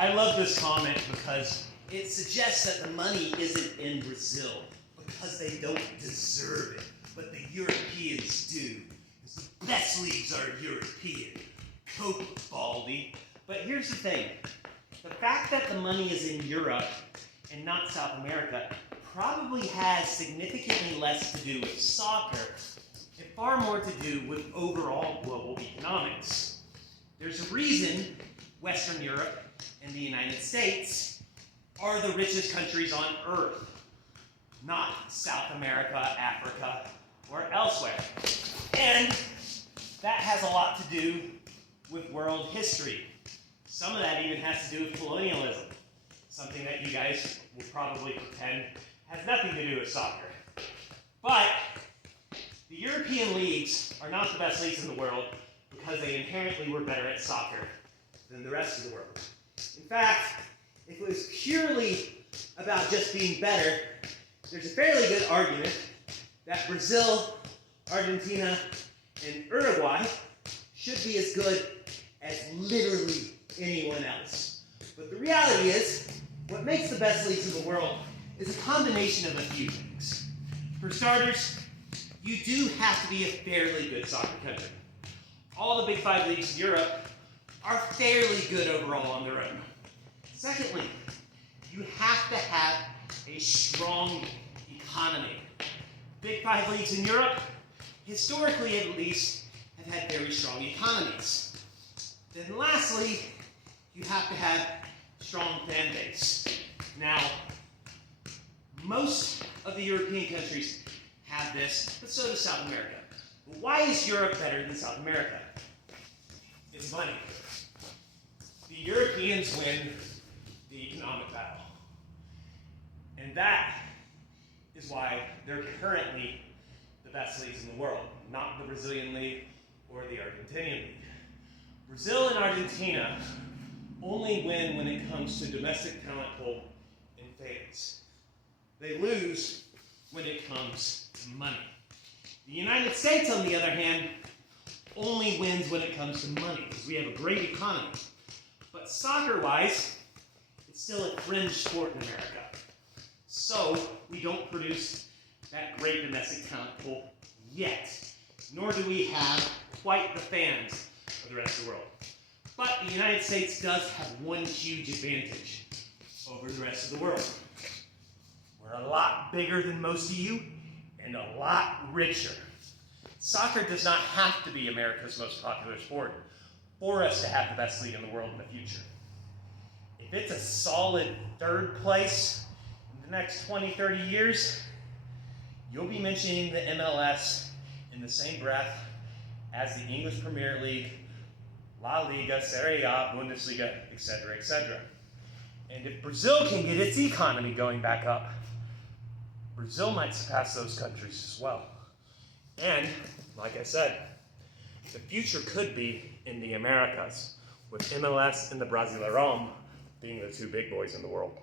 I love this comment because it suggests that the money isn't in Brazil because they don't deserve it, but the Europeans do. Because the best leagues are European. Cope, Baldy. But here's the thing. The fact that the money is in Europe and not South America probably has significantly less to do with soccer and far more to do with overall global economics. There's a reason Western Europe and the United States are the richest countries on Earth, not South America, Africa, or elsewhere. And that has a lot to do with world history. Some of that even has to do with colonialism, something that you guys will probably pretend has nothing to do with soccer. But the European leagues are not the best leagues in the world because they inherently were better at soccer than the rest of the world. In fact, if it was purely about just being better, there's a fairly good argument that Brazil, Argentina, and Uruguay should be as good as literally anyone else. But the reality is, what makes the best leagues in the world is a combination of a few things. For starters, you do have to be a fairly good soccer country. All the big five leagues in Europe are fairly good overall on their own. Secondly, you have to have a strong economy. Big five leagues in Europe, historically at least, have had very strong economies. Then lastly, you have to have strong fan base. Now, most of the European countries have this, but so does South America. But why is Europe better than South America? It's money. The Europeans win the economic battle. And that is why they're currently the best leagues in the world, not the Brazilian League or the Argentinian League. Brazil and Argentina only win when it comes to domestic talent pool and fans. They lose when it comes to money. The United States, on the other hand, only wins when it comes to money because we have a great economy. But soccer-wise, it's still a fringe sport in America. So we don't produce that great domestic talent pool yet, nor do we have quite the fans of the rest of the world. But the United States does have one huge advantage over the rest of the world. We're a lot bigger than most of you and a lot richer. Soccer does not have to be America's most popular sport for us to have the best league in the world in the future. If it's a solid third place in the next 20, 30 years, you'll be mentioning the MLS in the same breath as the English Premier League, La Liga, Serie A, Bundesliga, etc., etc. And if Brazil can get its economy going back up, Brazil might surpass those countries as well. And, like I said, the future could be in the Americas, with MLS and the Brasileirão being the two big boys in the world.